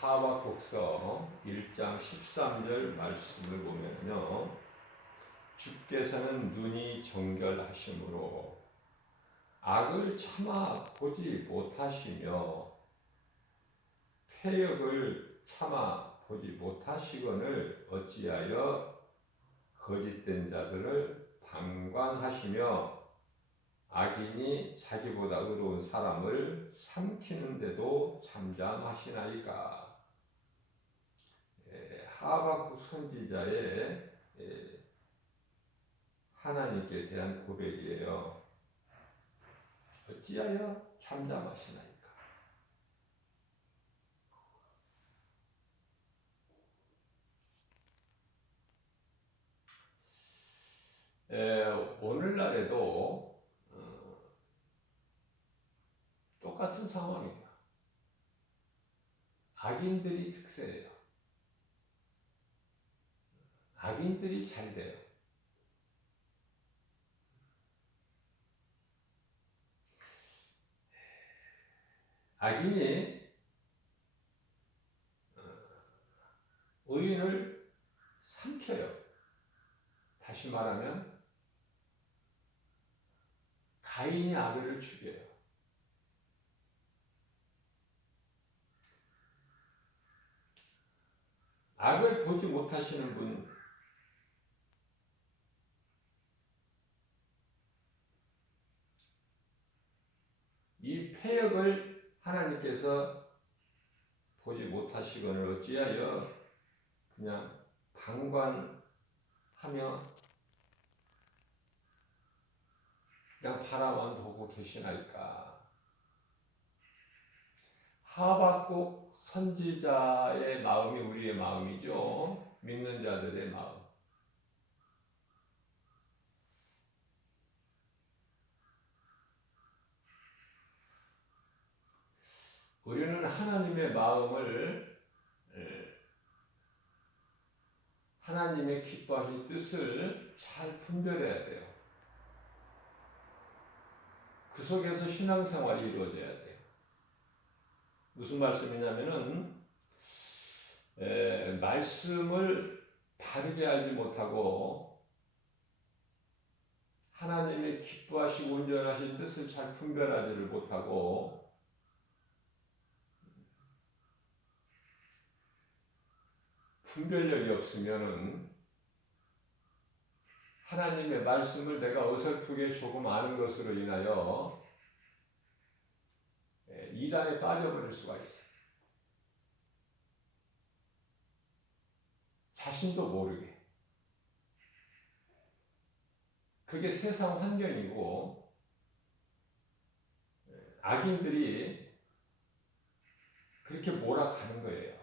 하박국서 1장 13절 말씀을 보면요, 주께서는 눈이 정결하심으로 악을 참아 보지 못하시며 패역을 참아 보지 못하시거늘 어찌하여 거짓된 자들을 방관하시며 악인이 자기보다 의로운 사람을 삼키는데도 잠잠하시나이까. 하박국 선지자의 하나님께 대한 고백이에요. 어찌하여 잠잠하시나이까. 오늘날에도 똑같은 상황이에요. 악인들이 특세예요. 악인들이 잘 돼요. 악인이 의인을 삼켜요. 다시 말하면 가인이 아벨을 죽여요. 악을 보지 못하시는 분, 이 패역을 하나님께서 보지 못하시거늘 어찌하여 그냥 방관하며 그냥 바라만 보고 계시나이까. 하박국 선지자의 마음이 우리의 마음이죠. 믿는 자들의 마음. 우리는 하나님의 마음을, 하나님의 기뻐하신 뜻을 잘 분별해야 돼요. 그 속에서 신앙생활이 이루어져야 돼요. 무슨 말씀이냐면은 말씀을 바르게 알지 못하고 하나님의 기뻐하시고 온전하신 뜻을 잘 분별하지를 못하고 분별력이 없으면은 하나님의 말씀을 내가 어설프게 조금 아는 것으로 인하여 이단에 빠져버릴 수가 있어요. 자신도 모르게. 그게 세상 환경이고 악인들이 그렇게 몰아가는 거예요.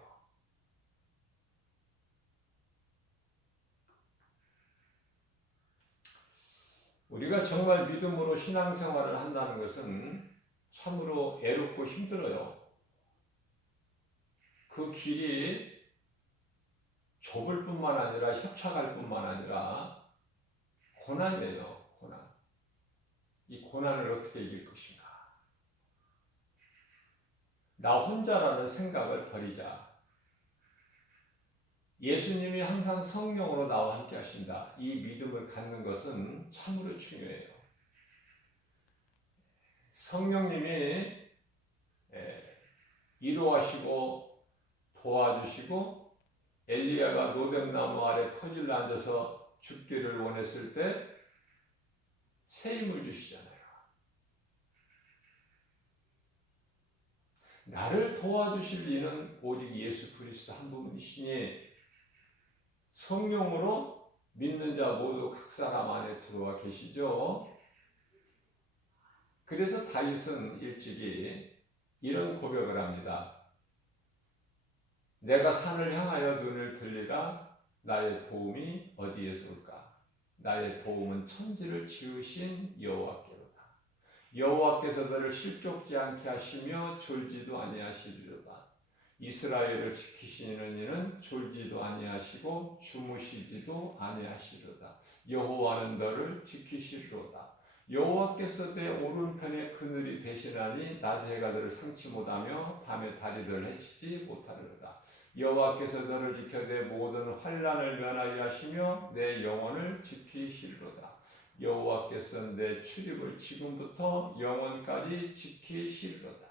우리가 정말 믿음으로 신앙생활을 한다는 것은 참으로 애롭고 힘들어요. 그 길이 좁을 뿐만 아니라 협착할 뿐만 아니라 고난이에요. 고난. 이 고난을 어떻게 이길 것인가? 나 혼자라는 생각을 버리자. 예수님이 항상 성령으로 나와 함께 하신다. 이 믿음을 갖는 것은 참으로 중요해요. 성령님이 위로하시고 도와주시고 엘리야가 노백나무 아래 퍼질러 앉아서 죽기를 원했을 때 새 힘을 주시잖아요. 나를 도와주실 이는 오직 예수 그리스도 한 분이시니 성령으로 믿는 자 모두 각 사람 안에 들어와 계시죠. 그래서 다윗은 일찍이 이런 고백을 합니다. 내가 산을 향하여 눈을 들리라. 나의 도움이 어디에서 올까? 나의 도움은 천지를 지으신 여호와께로다. 여호와께서 너를 실족지 않게 하시며 졸지도 아니하시리로다. 이스라엘을 지키시는 이는 졸지도 아니하시고 주무시지도 아니하시리로다. 여호와는 너를 지키시리로다. 여호와께서 내 오른편에 그늘이 되시나니 낮에 해가 너를 상치 못하며 밤에 달이 너를 해치지 못하리로다. 여호와께서 너를 지켜 내 모든 환난을 면하게 하시며 내 영혼을 지키시리로다. 여호와께서 내 출입을 지금부터 영원까지 지키시리로다.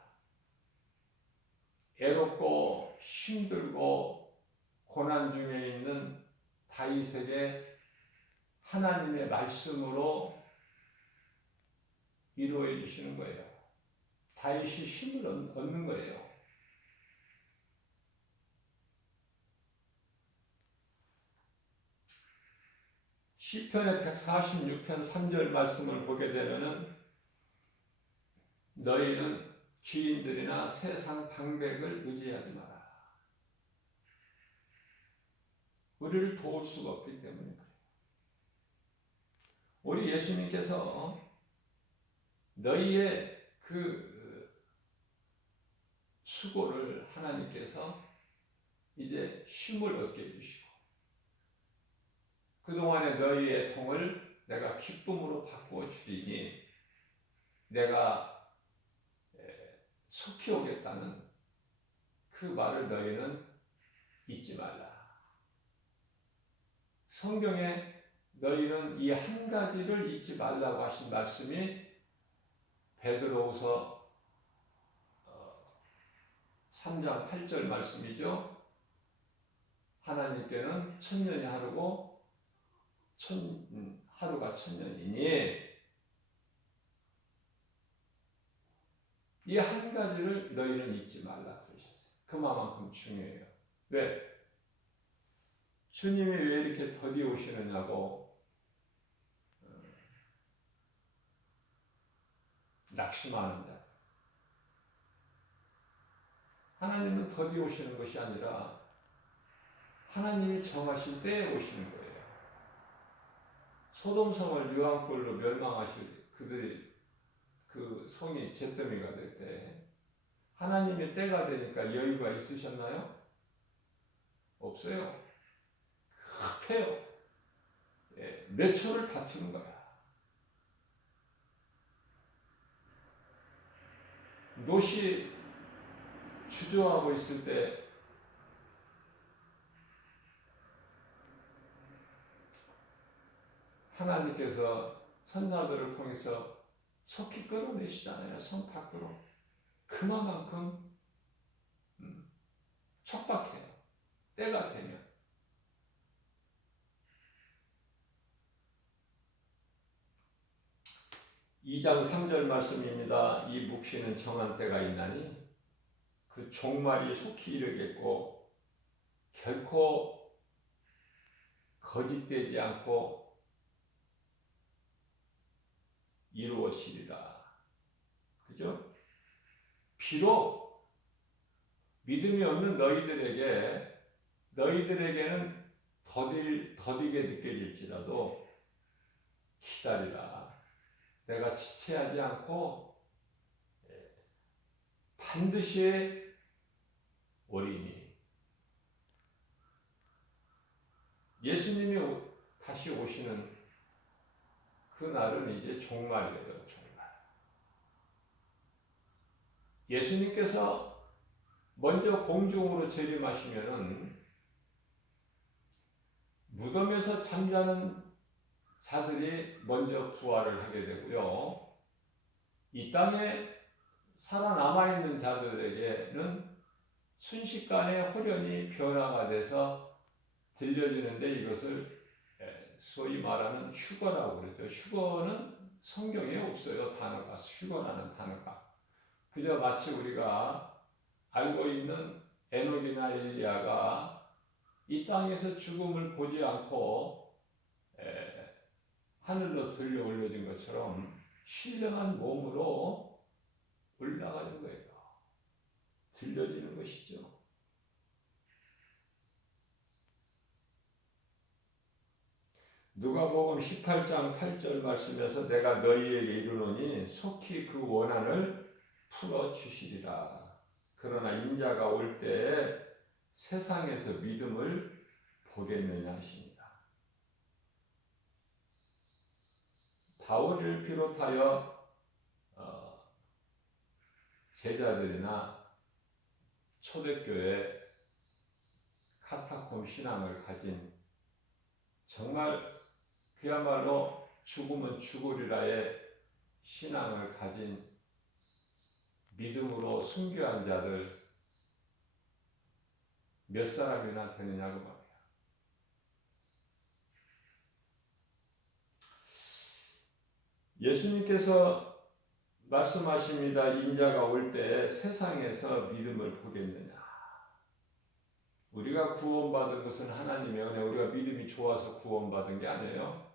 애롭고 힘들고 고난 중에 있는 다윗에게 하나님의 말씀으로 위로해 주시는 거예요. 다윗이 힘을 얻는 거예요. 시편의 146편 3절 말씀을 보게 되면은 너희는 귀인들이나 세상 방백을 의지하지 마라. 우리를 도울 수가 없기 때문에 그래요. 우리 예수님께서 너희의 그 수고를 하나님께서 이제 힘을 얻게 해주시고 그동안의 너희의 통을 내가 기쁨으로 바꾸어 주리니 내가 속히 오겠다는 그 말을 너희는 잊지 말라. 성경에 너희는 이 한 가지를 잊지 말라고 하신 말씀이 베드로후서 3장 8절 말씀이죠. 하나님께는 천년이 하루고 하루가 천년이니 이 한 가지를 너희는 잊지 말라 그러셨어요. 그만큼 중요해요. 왜? 주님이 왜 이렇게 더디 오시느냐고 낙심하는 자. 하나님은 더디 오시는 것이 아니라 하나님이 정하신 때에 오시는 거예요. 소돔성을 유황불로 멸망하실 그들이 그 성이 잿더미가 될 때 하나님의 때가 되니까 여유가 있으셨나요? 없어요. 급해요. 몇 초를 다투는 거야. 롯이 주저하고 있을 때 하나님께서 선사들을 통해서 속히 끌어내시잖아요. 성 밖으로. 그만큼 촉박해요. 때가 되면. 2장 3절 말씀입니다. 이 묵시는 정한 때가 있나니 그 종말이 속히 이르겠고 결코 거짓되지 않고 이루어지리라. 그죠? 비록 믿음이 없는 너희들에게는 더디게 느껴질지라도 기다리라. 내가 지체하지 않고 반드시 오리니. 예수님이 다시 오시는 그 날은 이제 종말이에요. 종말. 예수님께서 먼저 공중으로 재림하시면은 무덤에서 잠자는 자들이 먼저 부활을 하게 되고요. 이 땅에 살아남아 있는 자들에게는 순식간에 호련히 변화가 돼서 들려지는데 이것을 소위 말하는 휴거라고 그러죠. 휴거는 성경에 없어요. 단어가. 휴거라는 단어가. 그저 마치 우리가 알고 있는 에녹이나 엘리야가 이 땅에서 죽음을 보지 않고 하늘로 들려 올려진 것처럼 신령한 몸으로 올라가는 거예요. 들려지는 것이죠. 누가복음 18장 8절 말씀에서 내가 너희에게 이르노니 속히 그 원한을 풀어주시리라. 그러나 인자가 올 때에 세상에서 믿음을 보겠느냐 하십니다. 바울을 비롯하여 제자들이나 초대교회 카타콤 신앙을 가진 정말 그야말로 죽으면 죽으리라의 신앙을 가진 믿음으로 순교한 자들 몇 사람이나 되느냐고 말이야. 예수님께서 말씀하십니다. 인자가 올 때 세상에서 믿음을 보겠느냐. 우리가 구원받은 것은 하나님의 은혜, 우리가 믿음이 좋아서 구원받은 게 아니에요.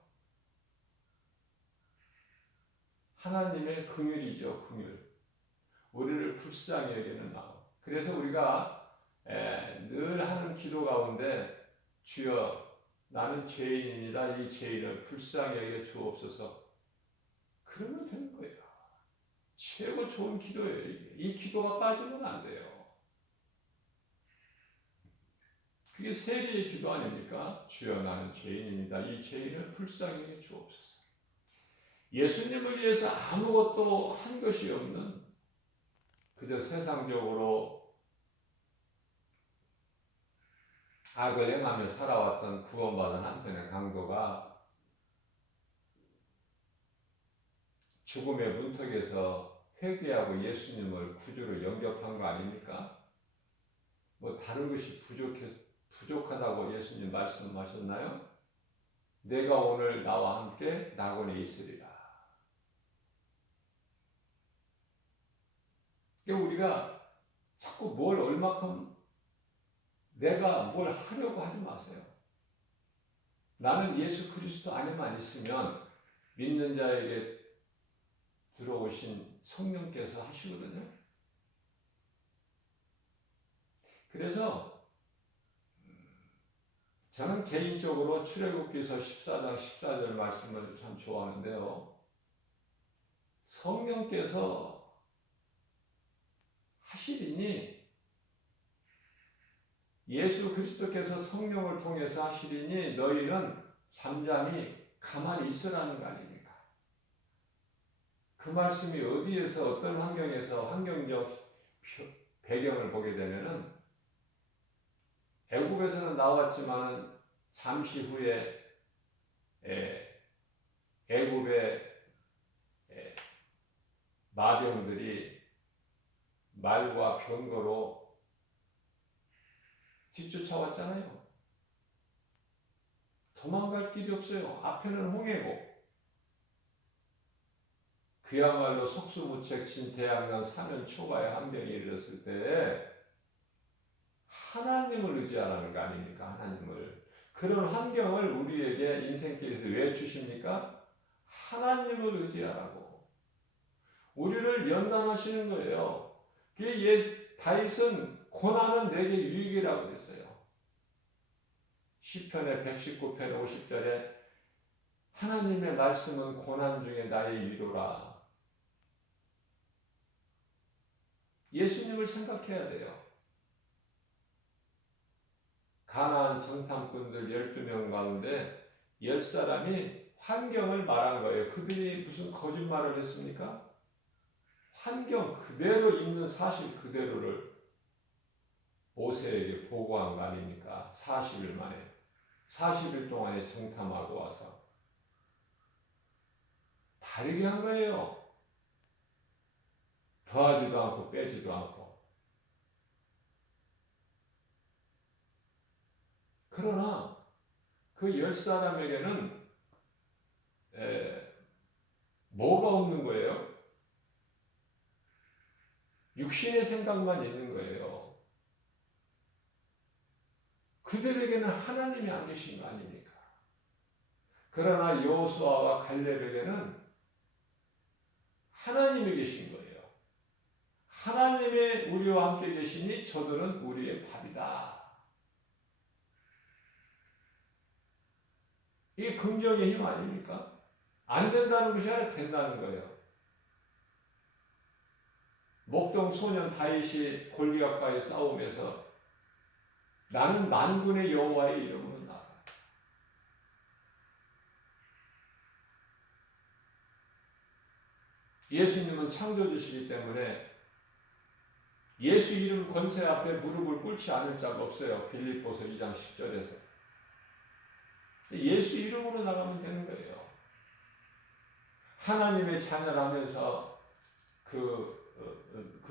하나님의 긍휼이죠, 긍휼. 우리를 불쌍히 여기는 마음. 그래서 우리가 늘 하는 기도 가운데 주여 나는 죄인입니다. 이 죄인을 불쌍히 여겨 주옵소서. 그러면 되는 거예요. 최고 좋은 기도예요. 이게. 이 기도가 빠지면 안 돼요. 그게 세리의 기도 아닙니까? 주여 나는 죄인입니다. 이 죄인을 불쌍히 여겨 주옵소서. 예수님을 위해서 아무것도 한 것이 없는 그저 세상적으로 악을 행하며 살아왔던 구원받은 한편의 강도가 죽음의 문턱에서 회개하고 예수님을 구주로 영접한 거 아닙니까? 뭐 다른 것이 부족하다고 예수님 말씀하셨나요? 내가 오늘 나와 함께 낙원에 있으리라. 그러니까 우리가 자꾸 뭘 얼마큼 내가 뭘 하려고 하지 마세요. 나는 예수 그리스도 안에만 있으면 믿는 자에게 들어오신 성령께서 하시거든요. 그래서 저는 개인적으로 출애굽기서 14장 14절 말씀을 참 좋아하는데요. 성령께서 하시리니 예수 그리스도께서 성령을 통해서 하시리니 너희는 잠잠히 가만히 있으라는 거 아닙니까? 그 말씀이 어디에서 어떤 환경에서 환경적 배경을 보게 되면은 애굽에서는 나왔지만은 잠시 후에 애굽의 마병들이 말과 병거로 뒤쫓아왔잖아요. 도망갈 길이 없어요. 앞에는 홍해고 그야말로 속수무책 대학년 3년 초과의 환경에 이르렀을 때 하나님을 의지하라는 거 아닙니까? 하나님을. 그런 환경을 우리에게 인생길에서 왜 주십니까? 하나님을 의지하라고. 우리를 연단하시는 거예요. 다윗은 고난은 내게 유익이라고 그랬어요. 시편의 119편 50절에 하나님의 말씀은 고난 중에 나의 위로라. 예수님을 생각해야 돼요. 가나안 정탐꾼들 12명 가운데 10사람이 환경을 말한 거예요. 그들이 무슨 거짓말을 했습니까? 환경 그대로 있는 사실 그대로를 모세에게 보고한 거 아닙니까? 40일 만에. 40일 동안에 정탐하고 와서 다르게 한 거예요. 더하지도 않고 빼지도 않고. 그러나 그 10사람에게는 뭐가 없는 거예요? 육신의 생각만 있는 거예요. 그들에게는 하나님이 안 계신 거 아닙니까? 그러나 여호수아와 갈렙에게는 하나님이 계신 거예요. 하나님의 우리와 함께 계시니 저들은 우리의 밥이다. 이게 긍정의 힘 아닙니까? 안 된다는 것이 아니라 된다는 거예요. 목동 소년 다윗이 골리앗과의 싸움에서 나는 만군의 여호와의 이름으로 나가. 예수님은 창조주시기 때문에 예수 이름 권세 앞에 무릎을 꿇지 않을 자가 없어요. 빌립보서 2장 10절에서. 예수 이름으로 나가면 되는 거예요. 하나님의 자녀라면서 그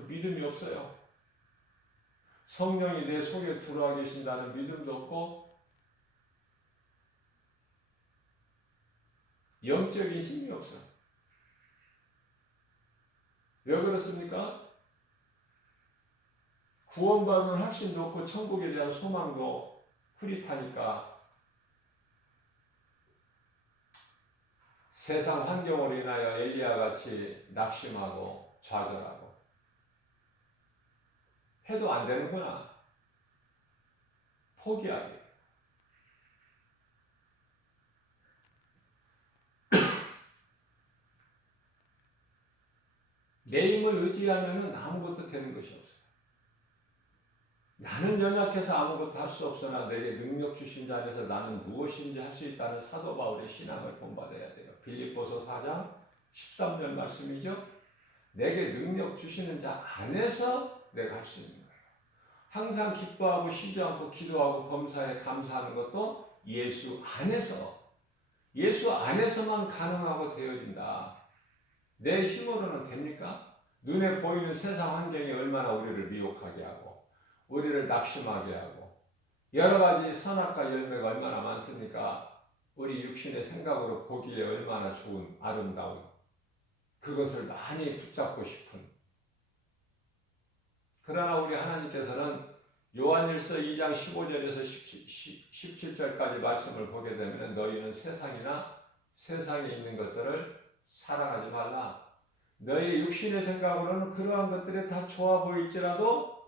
믿음이 없어요. 성령이 내 속에 들어와 계신다는 믿음도 없고 영적인 힘이 없어요. 왜 그렇습니까? 구원받는 확신도 없고 천국에 대한 소망도 흐릿하니까 세상 환경으로 인하여 엘리야 같이 낙심하고 좌절하고 해도 안 되는구나. 포기하게. 내 힘을 의지하면 아무것도 되는 것이 없어요. 나는 연약해서 아무것도 할 수 없으나 내게 능력 주신 자 안에서 나는 무엇인지 할 수 있다는 사도 바울의 신앙을 본받아야 돼요. 빌립보서 4장 13절 말씀이죠. 내게 능력 주시는 자 안에서 내가 할 수 있는 거예요. 항상 기뻐하고 쉬지 않고 기도하고 범사에 감사하는 것도 예수 안에서만 가능하고 되어진다. 내 힘으로는 됩니까? 눈에 보이는 세상 환경이 얼마나 우리를 미혹하게 하고 우리를 낙심하게 하고 여러 가지 선악과 열매가 얼마나 많습니까? 우리 육신의 생각으로 보기에 얼마나 좋은 아름다운 그것을 많이 붙잡고 싶은 그러나 우리 하나님께서는 요한일서 2장 15절에서 17절까지 말씀을 보게 되면 너희는 세상이나 세상에 있는 것들을 사랑하지 말라. 너희 육신의 생각으로는 그러한 것들이 다 좋아 보일지라도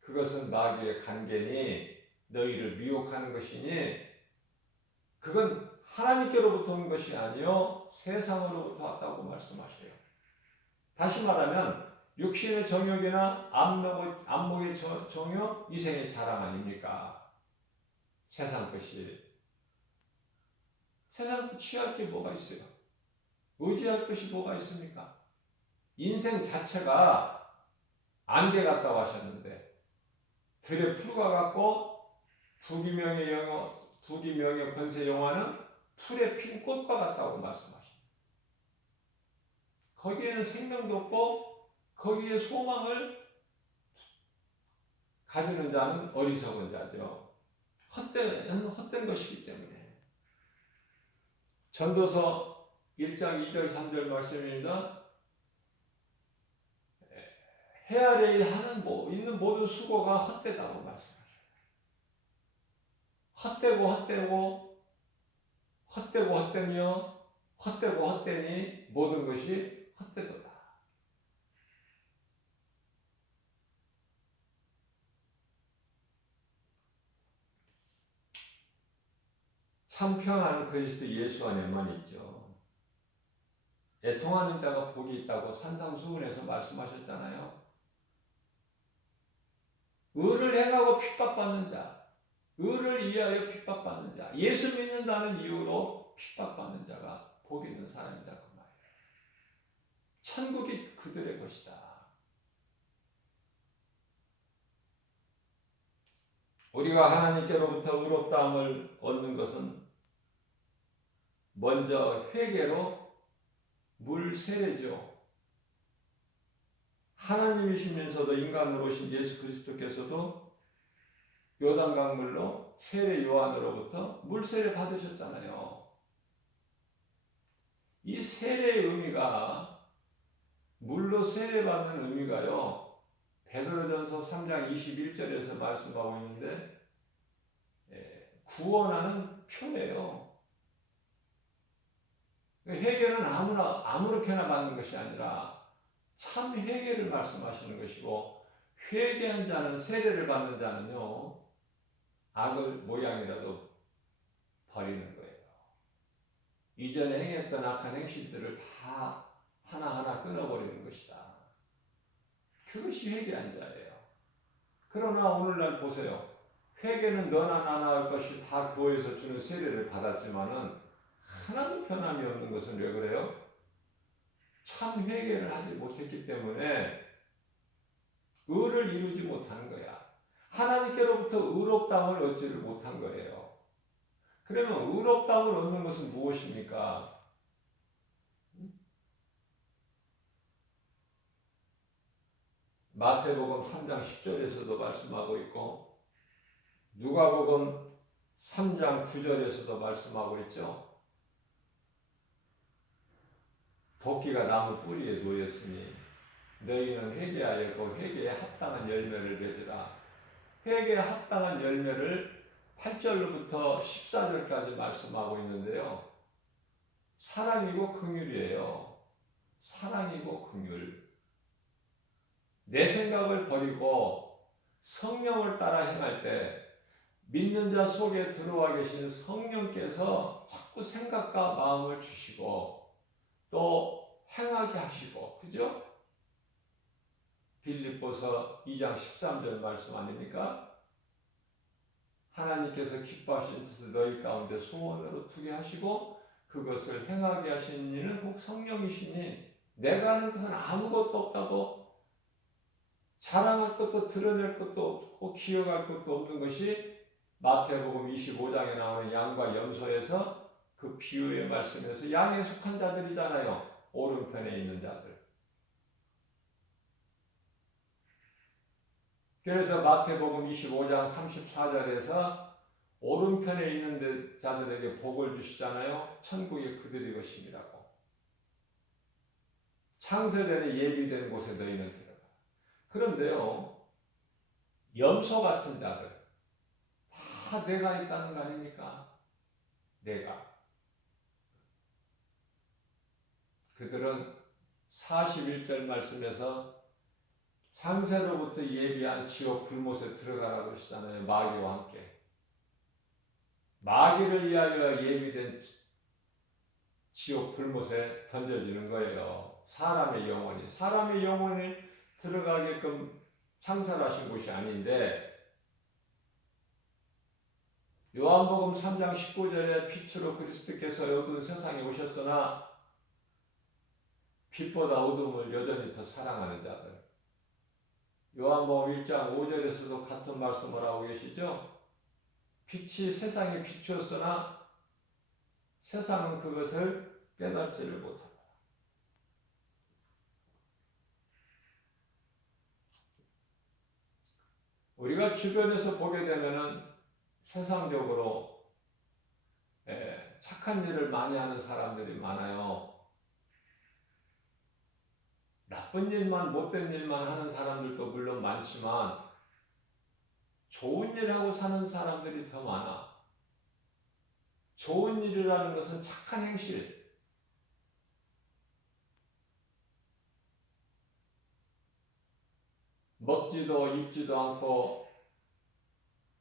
그것은 마귀의 간계니 너희를 미혹하는 것이니 그건 하나님께로부터 온 것이 아니요 세상으로부터 왔다고 말씀하셔요. 다시 말하면 육신의 정욕이나 안목의 정욕, 이생의 자랑 아닙니까? 세상 것이. 세상 취할 게 뭐가 있어요? 의지할 것이 뭐가 있습니까? 인생 자체가 안개 같다고 하셨는데 들의 풀과 같고 부귀명의 권세 영화는 풀에 핀 꽃과 같다고 말씀하십니다. 거기에는 생명도 없고 거기에 소망을 가지는 자는 어리석은 자죠. 헛된 것이기 때문에. 전도서 1장 2절 3절 말씀입니다. 해 아래에 있는 모든 수고가 헛되다고 말씀하셔요. 헛되며 헛되니 모든 것이 헛되도다. 참 평안은 그리스도 예수 안에만 있죠. 애통하는 자가 복이 있다고 산상수훈에서 말씀하셨잖아요. 의를 행하고 핍박받는 자, 의를 위하여 핍박받는 자, 예수 믿는다는 이유로 핍박받는 자가 복 있는 사람이다 그 말이에요. 천국이 그들의 것이다. 우리가 하나님께로부터 의롭다함을 얻는 것은 먼저 회개로 물 세례죠. 하나님이시면서도 인간으로 오신 예수 그리스도께서도 요단강물로 세례 요한으로부터 물 세례 받으셨잖아요. 이 세례의 의미가 물로 세례받는 의미가요. 베드로전서 3장 21절에서 말씀하고 있는데 구원하는 표예요. 회개는 아무렇게나 받는 것이 아니라 참 회개를 말씀하시는 것이고 회개한 자는 세례를 받는 자는요. 악을 모양이라도 버리는 거예요. 이전에 행했던 악한 행실들을 다 하나하나 끊어버리는 것이다. 그것이 회개한 자예요. 그러나 오늘날 보세요. 회개는 너나 나나 할 것이 다 교회에서 주는 세례를 받았지만은 하나도 변함이 없는 것은 왜 그래요? 참 회개를 하지 못했기 때문에 의를 이루지 못한 거야. 하나님께로부터 의롭다함을 얻지를 못한 거예요. 그러면 의롭다함을 얻는 것은 무엇입니까? 마태복음 3장 10절에서도 말씀하고 있고 누가복음 3장 9절에서도 말씀하고 있죠. 도끼가 나무 뿌리에 놓였으니 너희는 회개하여 그 회개에 합당한 열매를 맺으라. 회개에 합당한 열매를 8절로부터 14절까지 말씀하고 있는데요. 사랑이고 긍휼이에요. 사랑이고 긍휼. 내 생각을 버리고 성령을 따라 행할 때 믿는 자 속에 들어와 계신 성령께서 자꾸 생각과 마음을 주시고 또 행하게 하시고, 그죠? 빌립보서 2장 13절 말씀 아닙니까? 하나님께서 기뻐하신 뜻을 너희 가운데 소원으로 두게 하시고 그것을 행하게 하시는 이는 곧 성령이시니 내가 하는 것은 아무것도 없다고 자랑할 것도 드러낼 것도 없고 기억할 것도 없는 것이 마태복음 25장에 나오는 양과 염소에서 그 비유의 말씀에서 양에 속한 자들이잖아요. 오른편에 있는 자들. 그래서 마태복음 25장 34절에서 오른편에 있는 자들에게 복을 주시잖아요. 천국이 그들의 것입니다고. 창세전에 예비된 곳에 너희는 들어가. 그런데요, 염소 같은 자들 다 내가 있다는 거 아닙니까? 내가. 그들은 41절 말씀에서 창세로부터 예비한 지옥 불못에 들어가라고 하시잖아요. 마귀와 함께. 마귀를 위하여 예비된 지옥 불못에 던져지는 거예요. 사람의 영혼이 들어가게끔 창설하신 곳이 아닌데, 요한복음 3장 19절에 빛으로 그리스도께서 어두운 세상에 오셨으나 빛보다 어둠을 여전히 더 사랑하는 자들. 요한복음 1장 5절에서도 같은 말씀을 하고 계시죠. 빛이 세상에 비추었으나 세상은 그것을 깨닫지를 못한다. 우리가 주변에서 보게 되면은 세상적으로 착한 일을 많이 하는 사람들이 많아요. 나쁜 일만, 못된 일만 하는 사람들도 물론 많지만 좋은 일하고 사는 사람들이 더 많아. 좋은 일이라는 것은 착한 행실. 먹지도 입지도 않고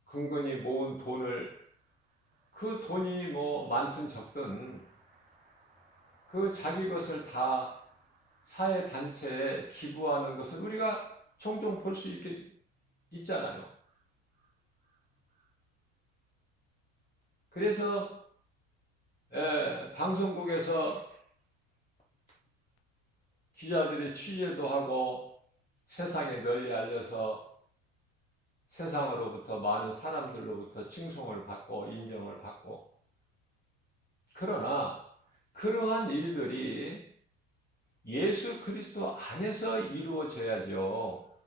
근근히 모은 돈을, 그 돈이 뭐 많든 적든 그 자기 것을 다 사회 단체에 기부하는 것을 우리가 종종 볼 수 있잖아요. 그래서 방송국에서 기자들이 취재도 하고 세상에 널리 알려서 세상으로부터 많은 사람들로부터 칭송을 받고 인정을 받고, 그러나 그러한 일들이 예수 그리스도 안에서 이루어져야죠.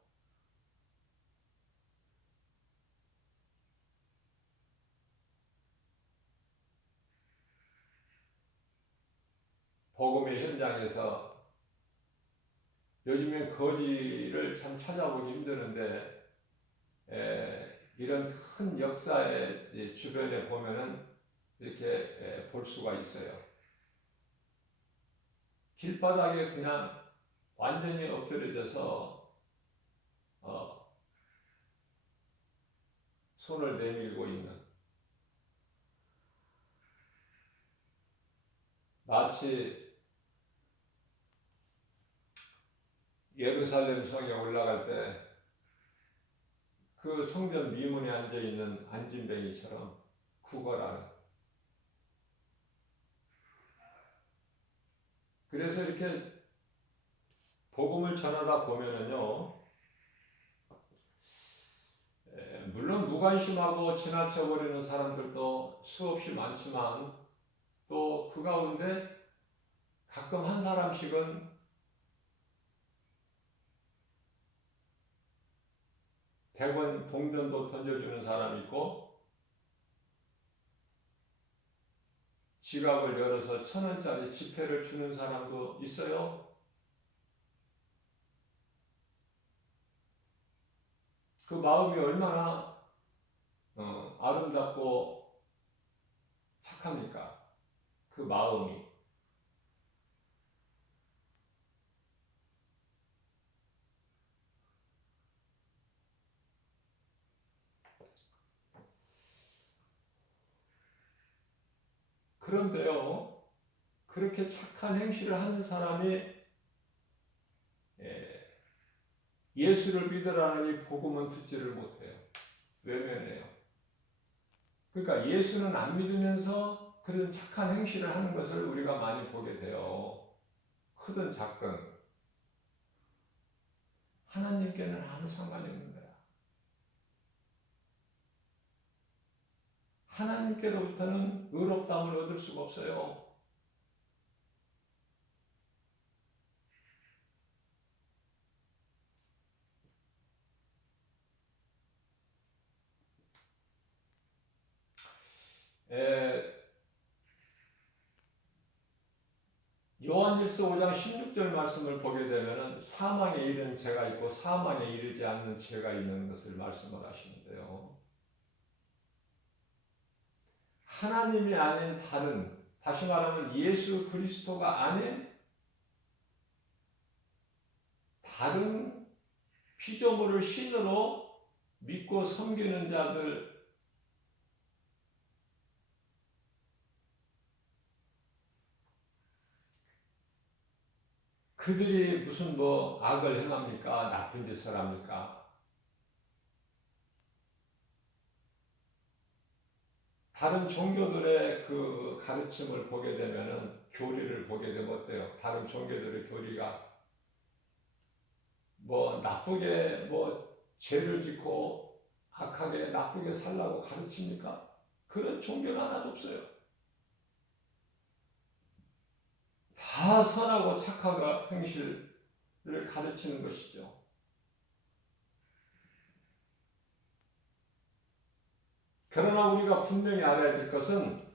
복음의 현장에서 요즘엔 거지를 참 찾아보기 힘드는데 이런 큰 역사의 주변에 보면은 이렇게 볼 수가 있어요. 길바닥에 그냥 완전히 엎드려져서 손을 내밀고 있는, 마치 예루살렘 성에 올라갈 때 그 성전 미문에 앉아 있는 안진뱅이처럼 구걸하는. 그래서 이렇게 복음을 전하다 보면은요, 물론 무관심하고 지나쳐버리는 사람들도 수없이 많지만 또 그 가운데 가끔 한 사람씩은 100원 동전도 던져주는 사람이 있고 지갑을 열어서 1,000원짜리 지폐를 주는 사람도 있어요. 그 마음이 얼마나 아름답고 착합니까? 그 마음이. 그런데요, 그렇게 착한 행실을 하는 사람이 예수를 믿으라는 이 복음은 듣지를 못해요. 외면해요. 그러니까 예수는 안 믿으면서 그런 착한 행실을 하는 것을 우리가 많이 보게 돼요. 크든 작든 하나님께는 아무 상관이 없는 거야. 하나님께로부터는 의롭다함을 얻을 수가 없어요. 요한일서 5장 16절 말씀을 보게 되면 사망에 이르는 죄가 있고 사망에 이르지 않는 죄가 있는 것을 말씀을 하시는데요. 하나님이 아닌 다른, 다시 말하면 예수 그리스도가 아닌 다른 피조물을 신으로 믿고 섬기는 자들, 그들이 무슨 악을 행합니까? 나쁜 짓을 합니까? 다른 종교들의 그 가르침을 보게 되면은, 교리를 보게 되면 어때요? 다른 종교들의 교리가 나쁘게 죄를 짓고 악하게 나쁘게 살라고 가르칩니까? 그런 종교는 하나도 없어요. 다 선하고 착하가 행실을 가르치는 것이죠. 그러나 우리가 분명히 알아야 될 것은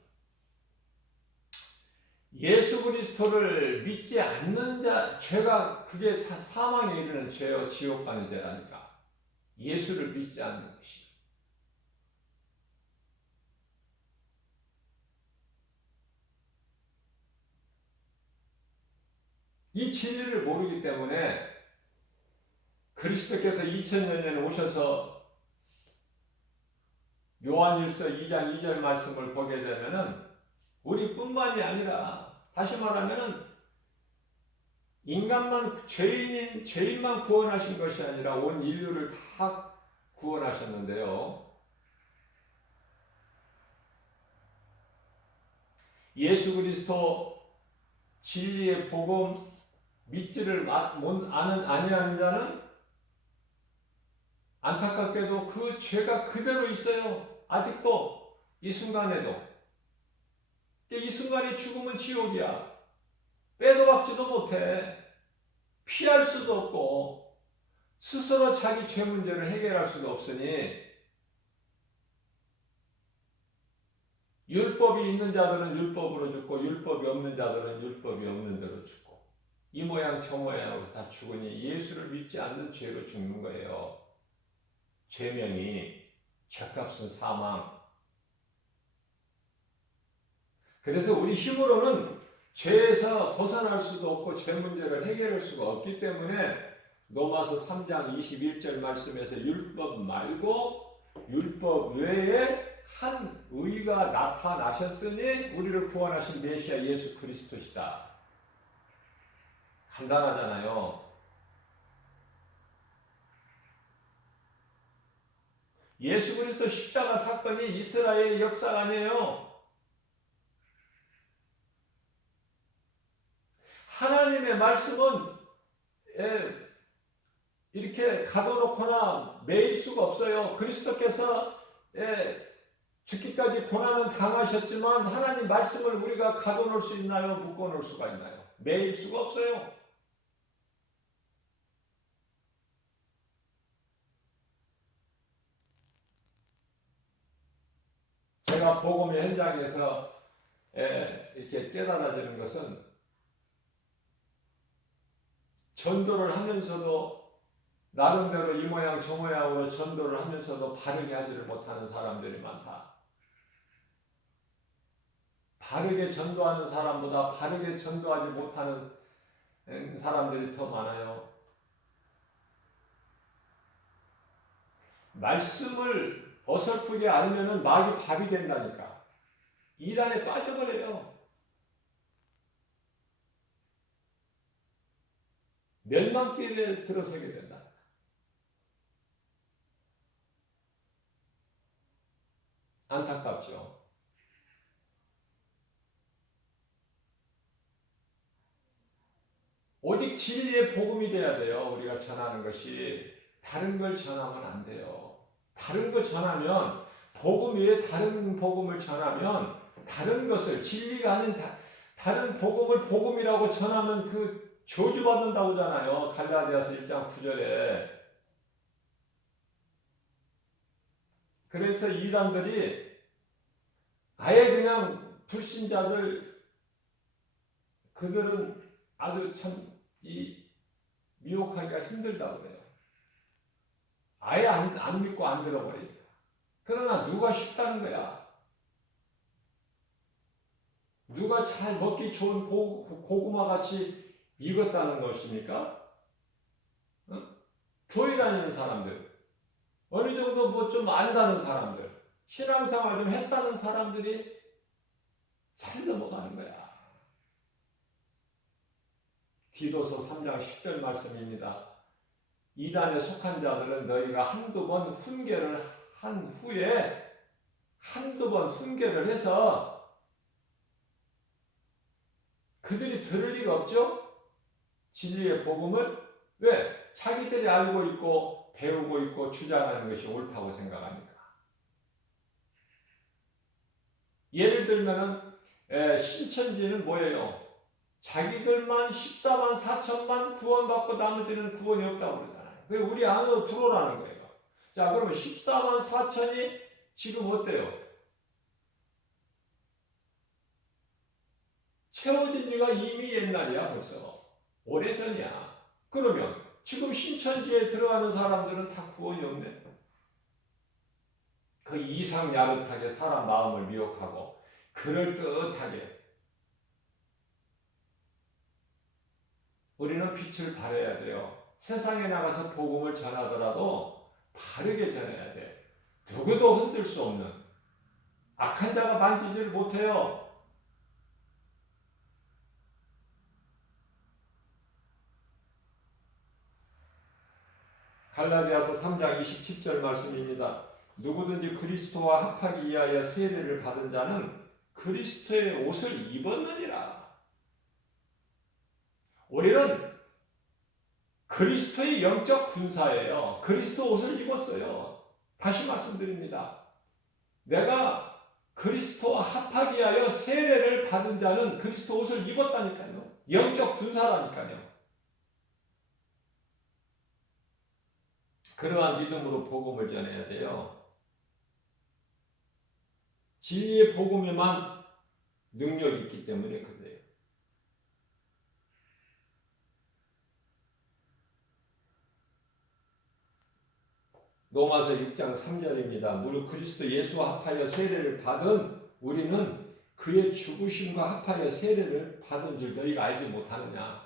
예수 그리스도를 믿지 않는 자, 죄가 그게 사망에 이르는 죄요, 지옥 가는 죄라니까. 예수를 믿지 않는 것이. 이 진리를 모르기 때문에 그리스도께서 2000년 전에 오셔서 요한일서 2장 2절 말씀을 보게 되면은 우리뿐만이 아니라, 다시 말하면은 인간만 죄인만 구원하신 것이 아니라 온 인류를 다 구원하셨는데요. 예수 그리스도 진리의 복음 믿지를 아니하는 자는 안타깝게도 그 죄가 그대로 있어요. 아직도 이 순간에도. 이 순간의 죽음은 지옥이야. 빼도 박지도 못해. 피할 수도 없고 스스로 자기 죄 문제를 해결할 수도 없으니 율법이 있는 자들은 율법으로 죽고 율법이 없는 자들은 율법이 없는 대로 죽고 이 모양 저 모양으로 다 죽으니 예수를 믿지 않는 죄로 죽는 거예요. 죄명이 죄값은 사망. 그래서 우리 힘으로는 죄에서 벗어날 수도 없고 죄 문제를 해결할 수가 없기 때문에 로마서 3장 21절 말씀에서 율법 말고 율법 외에 한 의가 나타나셨으니 우리를 구원하신 메시아 예수 그리스도시다. 간단하잖아요. 예수 그리스도 십자가 사건이 이스라엘의 역사가 아니에요. 하나님의 말씀은 이렇게 가둬놓거나 매일 수가 없어요. 그리스도께서 죽기까지 고난은 당하셨지만 하나님 말씀을 우리가 가둬놓을 수 있나요? 묶어놓을 수가 있나요? 매일 수가 없어요. 제가 복음의 현장에서 이렇게 깨달아지는 것은 전도를 하면서도 나름대로 이 모양 저 모양으로 전도를 하면서도 바르게 하지를 못하는 사람들이 많다. 바르게 전도하는 사람보다 바르게 전도하지 못하는 사람들이 더 많아요. 말씀을 어설프게 알면은 막이 밥이 된다니까. 이단에 빠져버려요. 멸망길에 들어서게 된다. 안타깝죠. 오직 진리의 복음이 돼야 돼요. 우리가 전하는 것이. 다른 걸 전하면 안 돼요. 다른 걸 전하면 복음 위에 다른 복음을 전하면 다른 것을 진리가 아닌 다른 복음을 복음이라고 전하면 그 저주받는다고 하잖아요. 갈라디아서 1장 9절에. 그래서 이단들이 아예 그냥 불신자들 그들은 아주 참 미혹하기가 힘들다고 그래요. 아예 안 믿고 안 들어버리니까. 그러나 누가 쉽다는 거야? 누가 잘 먹기 좋은 고구마 같이 익었다는 것입니까? 교회 다니는 사람들, 어느 정도 뭐 좀 안다는 사람들, 신앙생활 좀 했다는 사람들이 잘 넘어가는 거야. 디도서 3장 10절 말씀입니다. 이단에 속한 자들은 너희가 한두 번 훈계를 한 후에 한두 번 훈계를 해서 그들이 들을 리가 없죠? 진리의 복음을 왜? 자기들이 알고 있고 배우고 있고 주장하는 것이 옳다고 생각하니까. 예를 들면은 신천지는 뭐예요? 자기들만 14만 4천만 구원받고 나머지는 구원이 없다고 그러잖아요. 왜 우리 안으로 들어오라는 거예요. 자, 그러면 14만 4천이 지금 어때요? 채워진 지가 이미 옛날이야 벌써. 오래전이야. 그러면 지금 신천지에 들어가는 사람들은 다 구원이 없네. 그 이상 야릇하게 사람 마음을 미혹하고 그럴듯하게 우리는 빛을 발해야 돼요. 세상에 나가서 복음을 전하더라도 바르게 전해야 돼. 누구도 흔들 수 없는 악한 자가 만지지를 못해요. 갈라디아서 3장 27절 말씀입니다. 누구든지 그리스도와 합하기 위하여 세례를 받은 자는 그리스도의 옷을 입었느니라. 우리는 그리스도의 영적 군사예요. 그리스도 옷을 입었어요. 다시 말씀드립니다. 내가 그리스도와 합하기 위하여 세례를 받은 자는 그리스도 옷을 입었다니까요. 영적 군사라니까요. 그러한 믿음으로 복음을 전해야 돼요. 진리의 복음에만 능력이 있기 때문에 그래요. 로마서 6장 3절입니다. 무릇 그리스도 예수와 합하여 세례를 받은 우리는 그의 죽으심과 합하여 세례를 받은 줄 너희가 알지 못하느냐.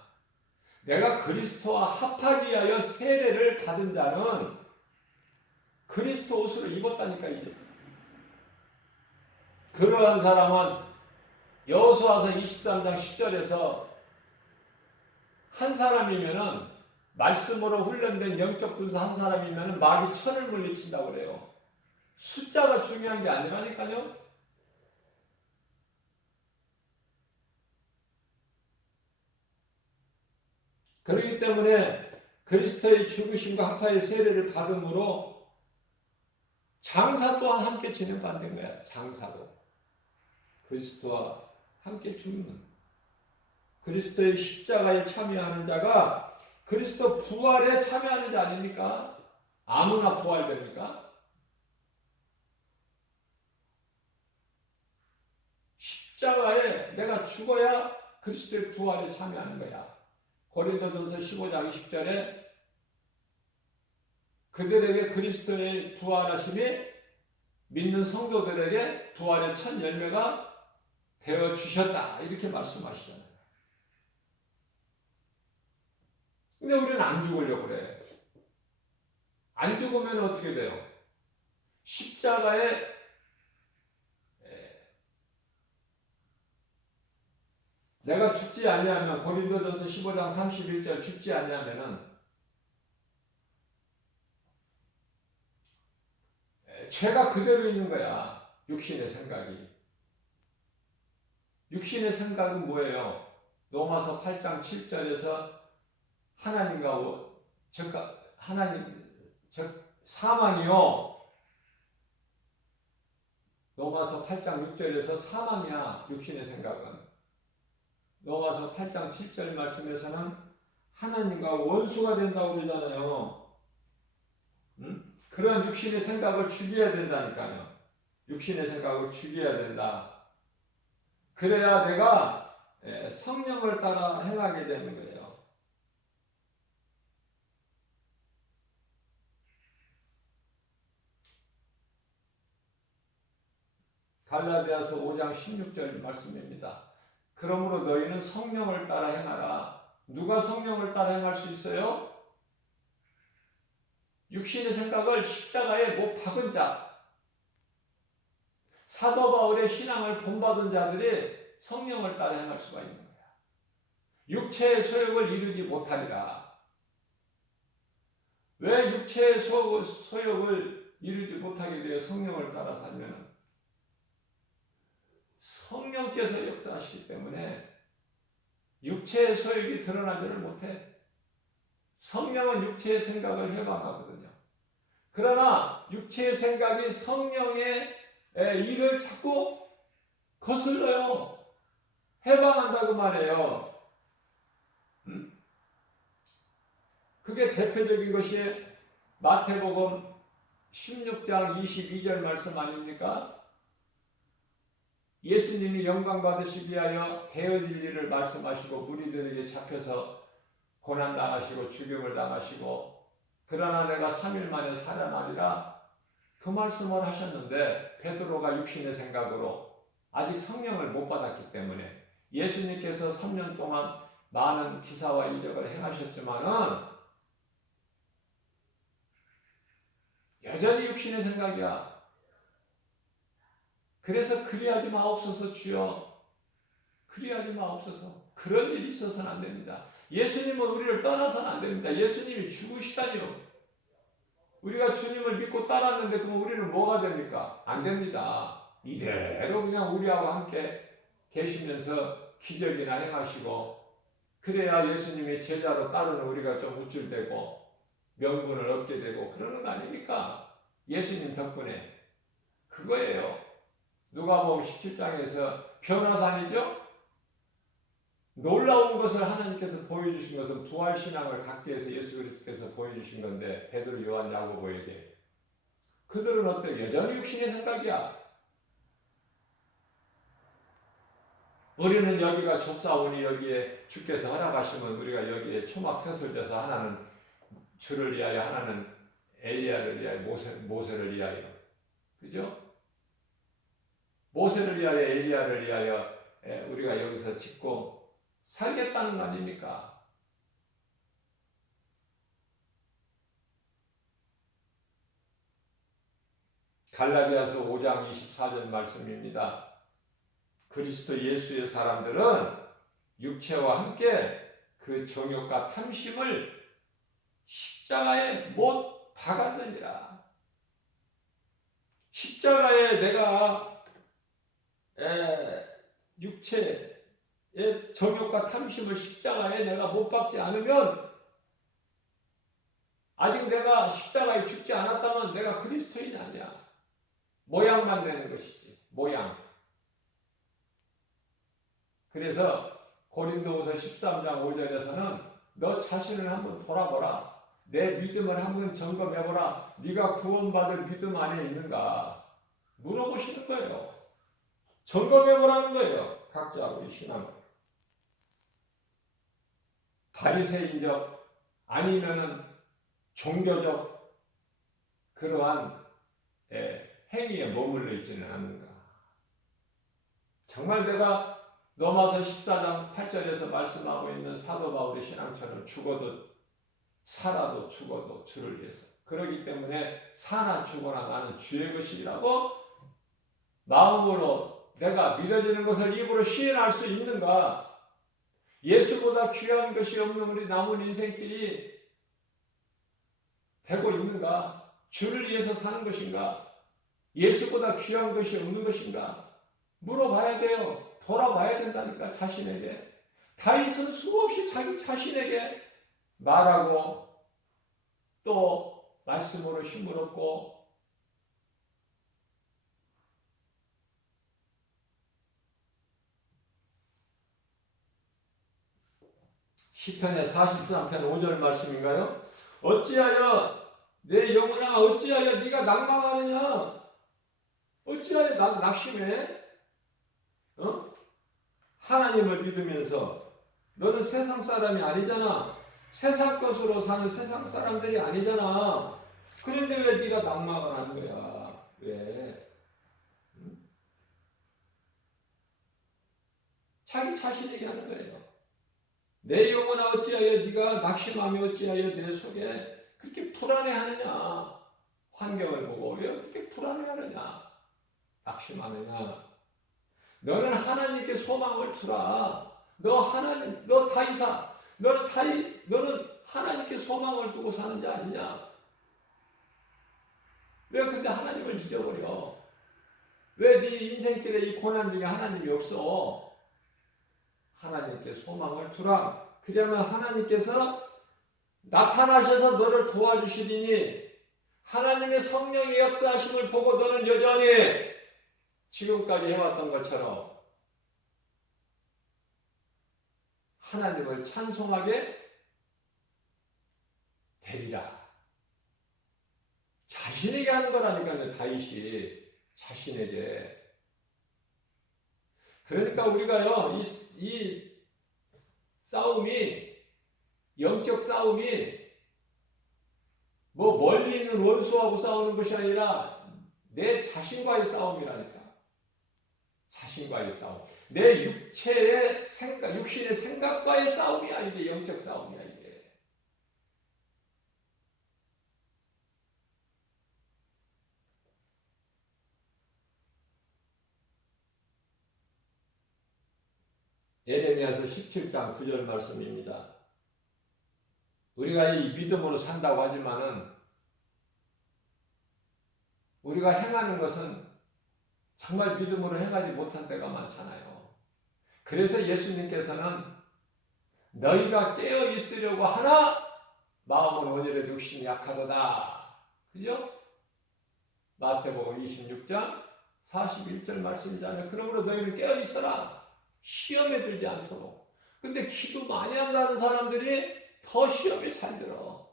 내가 그리스도와 합하기 위하여 세례를 받은 자는 그리스도 옷을 입었다니까 이제. 그러한 사람은 여호수아서 23장 10절에서 한 사람이면은 말씀으로 훈련된 영적 군사 한 사람이면은 마귀 천을 물리친다고 그래요. 숫자가 중요한 게 아니라니까요. 그렇기 때문에 그리스도의 죽으심과 합하의 세례를 받음으로 장사 또한 함께 진행받는 거야. 장사도. 그리스도와 함께 죽는. 그리스도의 십자가에 참여하는 자가 그리스도 부활에 참여하는 자 아닙니까? 아무나 부활됩니까? 십자가에 내가 죽어야 그리스도의 부활에 참여하는 거야. 고린도전서 15장 20절에 그들에게 그리스도의 부활하심이 믿는 성도들에게 부활의 첫 열매가 되어 주셨다. 이렇게 말씀하시잖아요. 근데 우리는 안 죽으려고 그래. 안 죽으면 어떻게 돼요? 십자가에 내가 죽지 아니하면 고린도전서 15장 31절 죽지 아니하면은 죄가 그대로 있는 거야. 육신의 생각이. 육신의 생각은 뭐예요? 로마서 8장 7절에서 하나님과 사망이요. 로마서 8장 6절에서 사망이야. 육신의 생각은. 로마서 8장 7절 말씀에서는 하나님과 원수가 된다고 그러잖아요. 그런 육신의 생각을 죽여야 된다니까요. 육신의 생각을 죽여야 된다. 그래야 내가 성령을 따라 행하게 되는 거예요. 갈라디아서 5장 16절 말씀입니다. 그러므로 너희는 성령을 따라 행하라. 누가 성령을 따라 행할 수 있어요? 육신의 생각을 십자가에 못 박은 자. 사도 바울의 신앙을 본받은 자들이 성령을 따라 행할 수가 있는 거야. 육체의 소욕을 이루지 못하리라. 왜 육체의 소욕을 이루지 못하게 되어 성령을 따라 살면 성령께서 역사하시기 때문에 육체의 소욕이 드러나지를 못해. 성령은 육체의 생각을 해방하거든요. 그러나 육체의 생각이 성령의 일을 자꾸 거슬러요. 해방한다고 말해요. 그게 대표적인 것이 마태복음 16장 22절 말씀 아닙니까? 예수님이 영광 받으시기 위하여 되어질 일을 말씀하시고 무리들에게 잡혀서 고난당하시고 죽임을 당하시고 그러나 내가 3일 만에 살아나리라 그 말씀을 하셨는데 베드로가 육신의 생각으로 아직 성령을 못 받았기 때문에 예수님께서 3년 동안 많은 기사와 이적을 행하셨지만은 여전히 육신의 생각이야. 그래서 그리하지 마옵소서 주여. 그리하지 마옵소서. 그런 일이 있어서는 안 됩니다. 예수님은 우리를 떠나서는 안 됩니다. 예수님이 죽으시다니요. 우리가 주님을 믿고 따랐는데 그럼 우리는 뭐가 됩니까? 안 됩니다. 이대로 그냥 우리하고 함께 계시면서 기적이나 행하시고 그래야 예수님의 제자로 따르는 우리가 좀 우쭐대고 명분을 얻게 되고 그러는 거 아닙니까? 예수님 덕분에. 그거예요. 누가복음 17장에서 변화산이죠? 놀라운 것을 하나님께서 보여주신 것은 부활신앙을 갖기 위해서 예수 그리스도께서 보여주신 건데 베드로, 요한, 야고보에게 그들은 어때? 여전히 육신의 생각이야. 우리는 여기가 좋사오니 여기에 주께서 허락하시면 우리가 여기에 초막 셋을 져서 하나는 주를 위하여 하나는 엘리야를 위하여 모세를 위하여 그죠? 모세를 위하여 엘리야를 위하여 우리가 여기서 짓고 살겠다는 거 아닙니까? 갈라디아서 5장 24절 말씀입니다. 그리스도 예수의 사람들은 육체와 함께 그 정욕과 탐심을 십자가에 못 박았느니라. 십자가에 내가 육체 정욕과 탐심을 십자가에 내가 못 박지 않으면, 아직 내가 십자가에 죽지 않았다면 내가 그리스도인이 아니야. 모양만 내는 것이지. 모양. 그래서 고린도후서 13장 5절에서는 너 자신을 한번 돌아보라. 내 믿음을 한번 점검해보라. 네가 구원받을 믿음 안에 있는가? 물어보시는 거예요. 점검해보라는 거예요. 각자 우리 신앙을. 바리새인적 아니면은 종교적 그러한 행위에 머물러 있지는 않는가. 정말 내가 로마서 14장 8절에서 말씀하고 있는 사도 바울의 신앙처럼 죽어도 살아도 죽어도 주를 위해서. 그렇기 때문에 사나 죽어나 나는 주의 것이라고 마음으로 내가 믿어지는 것을 입으로 시인할 수 있는가? 예수보다 귀한 것이 없는 우리 남은 인생길이 되고 있는가? 주를 위해서 사는 것인가? 예수보다 귀한 것이 없는 것인가? 물어봐야 돼요. 돌아봐야 된다니까, 자신에게. 다윗은 수없이 자기 자신에게 말하고 또 말씀으로 힘을 얻고 시편의 43편 5절 말씀인가요? 어찌하여 내 영혼아 어찌하여 네가 낭망하느냐? 어찌하여 나도 낙심해? 하나님을 믿으면서 너는 세상 사람이 아니잖아. 세상 것으로 사는 세상 사람들이 아니잖아. 그런데 왜 네가 낭망을 하는 거야? 왜? 자기 자신에게 하는 거예요. 내 영혼아 어찌하여 네가 낙심하며 어찌하여 내 속에 그렇게 불안해하느냐? 환경을 보고 왜 그렇게 불안해하느냐? 낙심하느냐? 너는 하나님께 소망을 두라. 너 다이사. 너는 하나님께 소망을 두고 사는 자 아니냐? 왜 근데 하나님을 잊어버려? 왜 네 인생길에 이 고난 중에 하나님이 없어? 하나님께 소망을 두라. 그러면 하나님께서 나타나셔서 너를 도와주시리니 하나님의 성령의 역사하심을 보고 너는 여전히 지금까지 해왔던 것처럼 하나님을 찬송하게 되리라. 자신에게 하는 거라니까요. 다윗이 자신에게. 그러니까 우리가요, 이 싸움이, 영적 싸움이 뭐 멀리 있는 원수하고 싸우는 것이 아니라 내 자신과의 싸움이라니까. 자신과의 싸움. 내 육체의 생각, 육신의 생각과의 싸움이야. 이게 영적 싸움이야, 이게. 예레미야서 17장 9절 말씀입니다. 우리가 이 믿음으로 산다고 하지만은 우리가 행하는 것은 정말 믿음으로 행하지 못한 때가 많잖아요. 그래서 예수님께서는 너희가 깨어 있으려고 하나 마음은 오히려 육신이 약하도다. 그죠? 마태복음 26장 41절 말씀이잖아요. 그러므로 너희는 깨어 있어라. 시험에 들지 않도록. 근데 기도 많이 한다는 사람들이 더 시험에 잘 들어.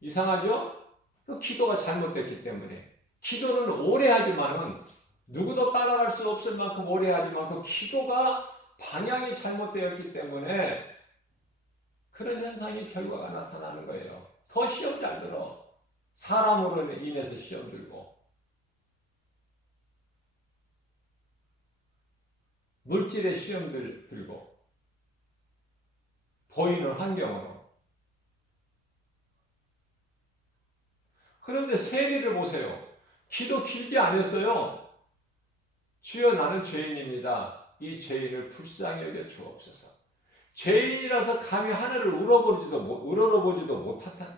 이상하죠? 그 기도가 잘못됐기 때문에. 기도는 오래 하지만은 누구도 따라갈 수 없을 만큼 오래 하지만 그 기도가 방향이 잘못되었기 때문에 그런 현상이 결과가 나타나는 거예요. 더 시험 잘 들어. 사람으로 인해서 시험 들고 물질의 시험들 들고 보이는 환경으로. 그런데 세리를 보세요. 기도 길게 안 했어요. 주여 나는 죄인입니다. 이 죄인을 불쌍히 여겨 주옵소서. 죄인이라서 감히 하늘을 우러러보지도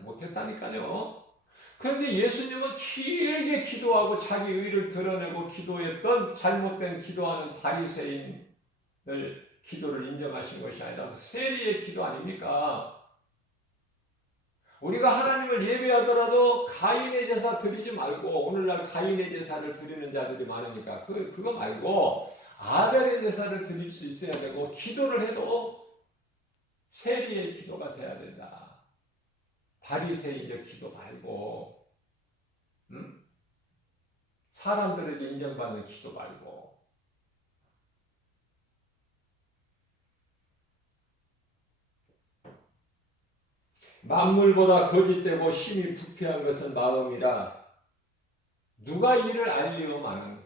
못했다니까요. 그런데 예수님은 길게 기도하고 자기 의를 드러내고 기도했던 잘못된 기도하는 바리새인을 기도를 인정하신 것이 아니라 세리의 기도 아닙니까? 우리가 하나님을 예배하더라도 가인의 제사 드리지 말고, 오늘날 가인의 제사를 드리는 자들이 많으니까 그거 말고 아벨의 제사를 드릴 수 있어야 되고, 기도를 해도 세리의 기도가 돼야 된다. 바리새인적 기도 말고, 사람들에게 인정받는 기도 말고. 만물보다 거짓되고 심히 부패한 것은 마음이라. 누가 이를 알리오마는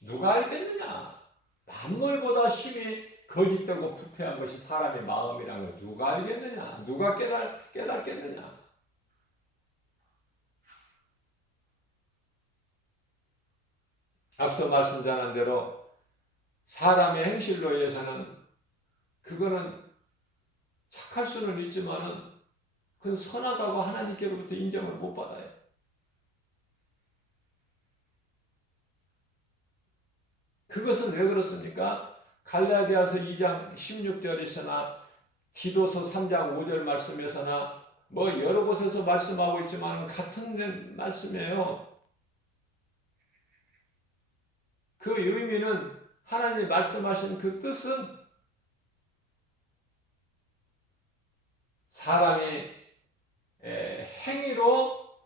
누가 알겠느냐? 만물보다 심히 거짓되고 부패한 것이 사람의 마음이라는 걸 누가 알겠느냐? 누가 깨닫겠느냐? 앞서 말씀드린 대로 사람의 행실로 인해서는 그거는 착할 수는 있지만은 그건 선하다고 하나님께로부터 인정을 못 받아요. 그것은 왜 그렇습니까? 갈라디아서 2장 16절에서나 디도서 3장 5절 말씀에서나 뭐 여러 곳에서 말씀하고 있지만 같은 말씀이에요. 그 의미는, 하나님이 말씀하신 그 뜻은 사람이 행위로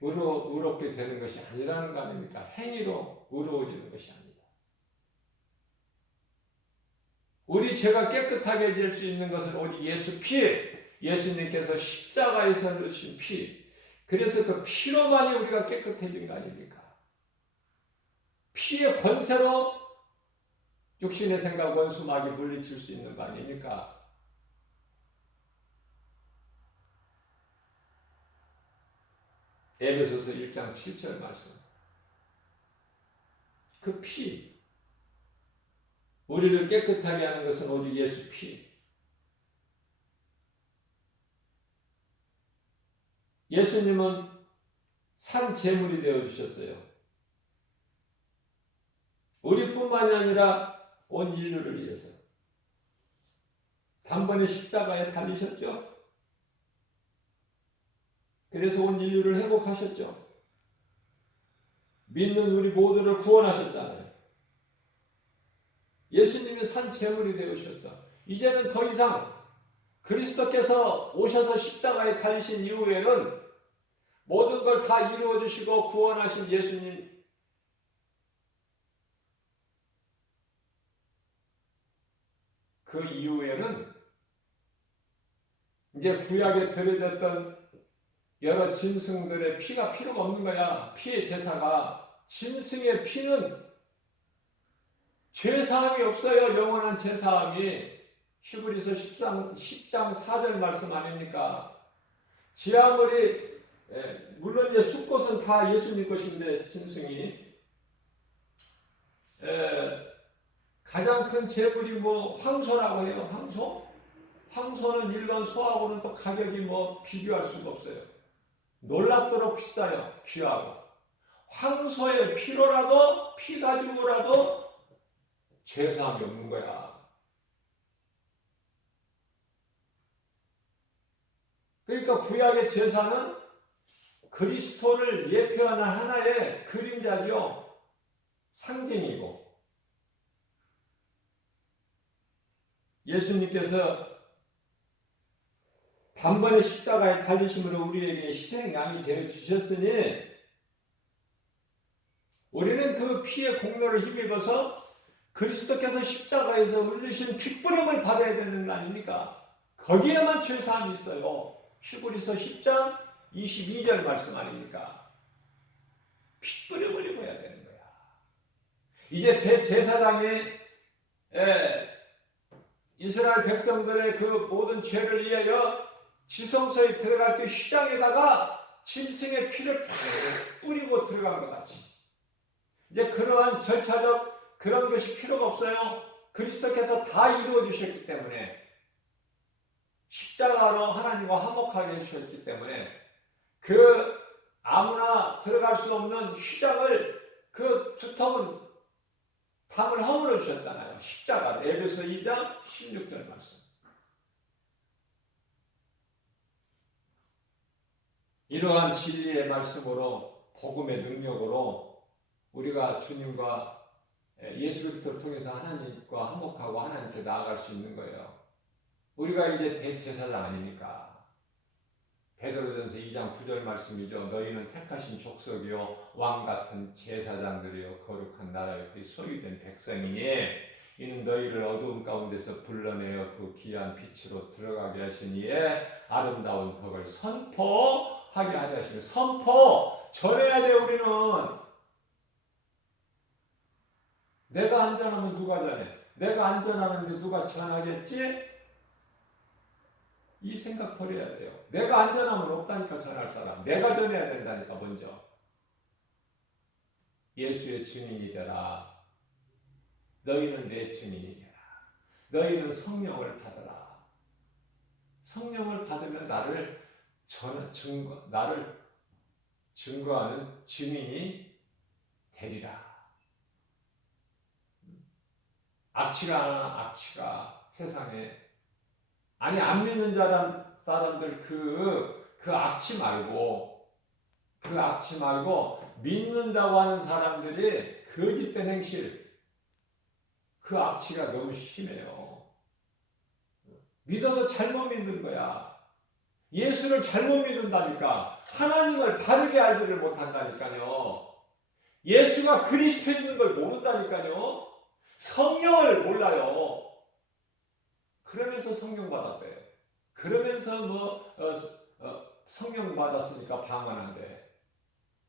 의롭게 되는 것이 아니라는 거 아닙니까? 행위로 의로워지는 것이 아니다. 우리 죄가 깨끗하게 될 수 있는 것은 오직 예수 피, 예수님께서 십자가에서 흘리신 피, 그래서 그 피로만이 우리가 깨끗해진 거 아닙니까? 피의 권세로 육신의 생각 원수 마귀 물리칠 수 있는 거 아닙니까? 에베소서 1장 7절 말씀. 그 피, 우리를 깨끗하게 하는 것은 오직 예수 피. 예수님은 산 제물이 되어주셨어요. 우리뿐만이 아니라 온 인류를 위해서. 단번에 십자가에 달리셨죠? 그래서 온 인류를 회복하셨죠. 믿는 우리 모두를 구원하셨잖아요. 예수님이 산 제물이 되어주셨어. 이제는 더 이상 그리스도께서 오셔서 십자가에 달리신 이후에는 모든 걸 다 이루어주시고 구원하신 예수님, 그 이후에는 이제 구약에 들여졌던 여러 짐승들의 피가 필요가 없는 거야. 피의 제사가. 짐승의 피는 죄사함이 없어요. 영원한 죄사함이. 히브리서 10장 4절 말씀 아닙니까? 지하물이, 물론 이제 숫꽃은 다 예수님 것인데, 짐승이. 가장 큰 제물이 뭐 황소라고 해요. 황소? 황소는 일반 소하고는 또 가격이 뭐 비교할 수가 없어요. 놀랍도록 비싸요. 귀하고. 황소의 피로라도, 피 가지고라도 죄사함이 없는 거야. 그러니까 구약의 제사는 그리스도를 예표하는 하나의 그림자죠. 상징이고. 예수님께서 단번에 십자가에 달리심으로 우리에게 희생양이 되어 주셨으니 우리는 그 피의 공로를 힘입어서 그리스도께서 십자가에서 흘리신 핏부림을 받아야 되는 거 아닙니까? 거기에만 죄사함이 있어요. 히브리서 10장 22절 말씀 아닙니까? 핏부림을 입어야 되는 거야. 이제 제사장이 이스라엘 백성들의 그 모든 죄를 위하여 지성소에 들어갈 때 휘장에다가 짐승의 피를 팍 뿌리고 들어간 것 같이. 이제 그러한 절차적 그런 것이 필요가 없어요. 그리스도께서 다 이루어 주셨기 때문에, 십자가로 하나님과 화목하게 해주셨기 때문에 그 아무나 들어갈 수 없는 휘장을, 그 두터운 담을 허물어 주셨잖아요. 십자가로. 에베소 2장 16절 말씀. 이러한 진리의 말씀으로 복음의 능력으로 우리가 주님과 예수 그리스도를 통해서 하나님과 화목하고 하나님께 나아갈 수 있는 거예요. 우리가 이제 대제사장 아닙니까? 베드로전서 2장 9절 말씀이죠. 너희는 택하신 족속이요 왕 같은 제사장들이요 거룩한 나라의 그 소유된 백성이니 이는 너희를 어두움 가운데서 불러내어 그 귀한 빛으로 들어가게 하신 이의 아름다운 덕을 선포하게 하려 하시며 선포 전해야 돼. 우리는 내가 안전하면 누가 전해? 내가 안전하는데 누가 전하겠지? 이 생각 버려야 돼요. 내가 안전하면 없다니까 전할 사람. 내가 전해야 된다니까 먼저. 예수의 증인이 되라. 너희는 내 증인이 되라. 너희는 성령을 받으라. 성령을 받으면 나를 증거하는 증인이 되리라. 악취가 세상에 안 믿는 사람들 그 악취 말고 믿는다고 하는 사람들이 거짓된 행실 그 악취가 너무 심해요. 믿어도 잘못 믿는 거야. 예수를 잘못 믿는다니까. 하나님을 바르게 알지를 못한다니까요. 예수가 그리스도인 걸 모른다니까요. 성령을 몰라요. 그러면서 성령 받았대요. 그러면서 성령 받았으니까 방언한대.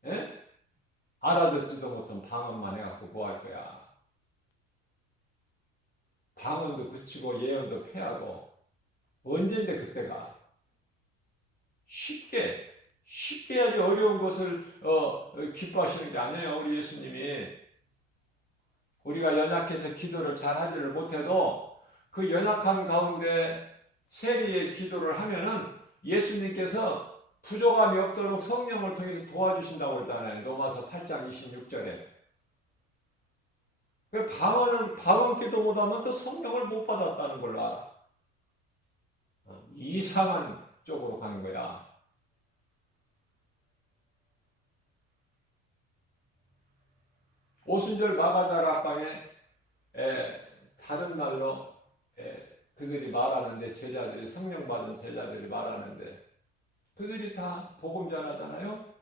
예? 알아듣지도 못한 방언만 해갖고 뭐 할 거야. 방언도 그치고 예언도 패하고 언젠데 그때가 쉽게 해야지 어려운 것을 기뻐하시는 게 아니에요. 우리 예수님이 우리가 연약해서 기도를 잘 하지를 못해도 그 연약한 가운데 세리의 기도를 하면은 예수님께서 부족함이 없도록 성령을 통해서 도와주신다고 그러잖아요. 로마서 8장 26절에. 방언 기도 못하면 또 성령을 못 받았다는 걸 알아. 이상한 쪽으로 가는 거야. 오순절 마가다라 앞방에 다른 말로 그들이 말하는데 제자들이 성령 받은 제자들이 말하는데 그들이 다 복음 전하잖아요.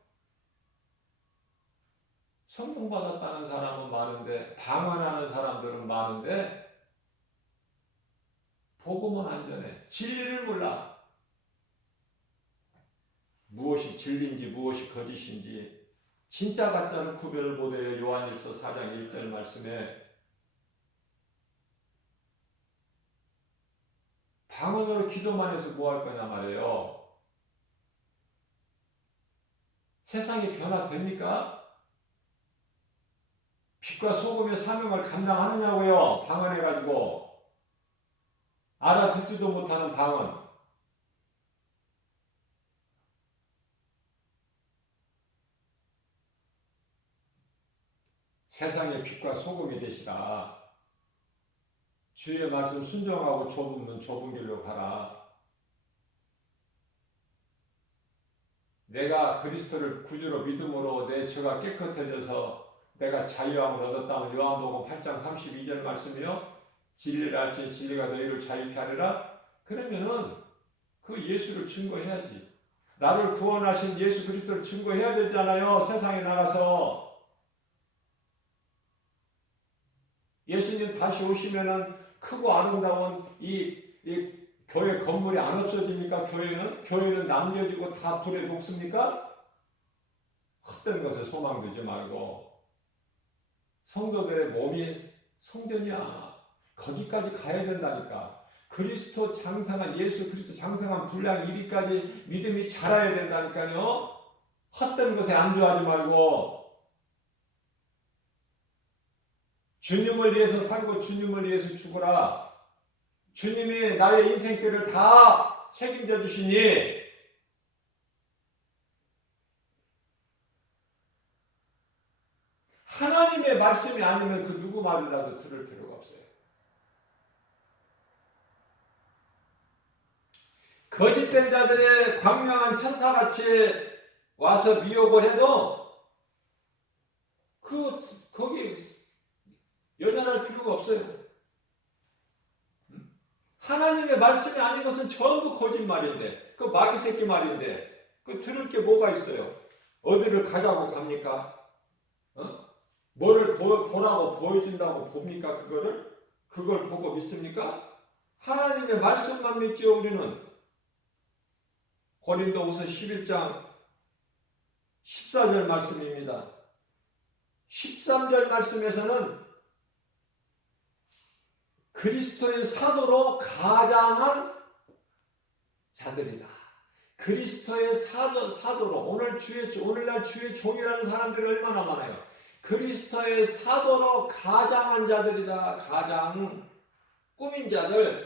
성령 받았다는 사람은 많은데 방언하는 사람들은 많은데 복음은 안 전해. 진리를 몰라. 무엇이 진리인지 무엇이 거짓인지 진짜 가짜는 구별을 못해요. 요한일서 4장 1절 말씀에 방언으로 기도만 해서 뭐 할 거냐 말이에요. 세상이 변화됩니까? 빛과 소금의 사명을 감당하느냐고요. 방언해가지고 알아듣지도 못하는 방언. 세상의 빛과 소금이 되시라. 주의 말씀 순종하고 좁은 문 좁은 길로 가라. 내가 그리스도를 구주로 믿음으로 내 죄가 깨끗해져서 내가 자유함을 얻었다면 요한복음 8장 32절 말씀이요. 진리를 알지 진리가 너희를 자유케 하리라. 그러면은 그 예수를 증거해야지. 나를 구원하신 예수 그리스도를 증거해야 되잖아요. 세상에 나가서. 예수님 다시 오시면은 크고 아름다운 이 교회 건물이 안 없어집니까? 교회는 남겨지고 다 불에 녹습니까? 헛된 것에 소망 두지 말고 성도들의 몸이 성전이야. 거기까지 가야 된다니까. 그리스도 장성한 예수 그리스도 장성한 분량 이리까지 믿음이 자라야 된다니까요. 헛된 것에 안주하지 말고 주님을 위해서 살고 주님을 위해서 죽어라. 주님이 나의 인생길을 다 책임져 주시니 하나님 하나님의 말씀이 아니면 그 누구 말이라도 들을 필요가 없어요. 거짓된 자들의 광명한 천사같이 와서 미혹을 해도 거기 연연할 필요가 없어요. 하나님의 말씀이 아닌 것은 전부 거짓말인데, 그 마귀 새끼 말인데, 그 들을 게 뭐가 있어요? 어디를 가자고 갑니까? 뭐를 보라고 보여준다고 봅니까? 그걸 보고 믿습니까? 하나님의 말씀만 믿죠, 우리는. 고린도후서 11장 14절 말씀입니다. 13절 말씀에서는 그리스도의 사도로 가장한 자들이다. 그리스도의 사도로 오늘날 주의 종이라는 사람들이 얼마나 많아요. 그리스도의 사도로 가장한 자들이다. 가장 꾸민 자들.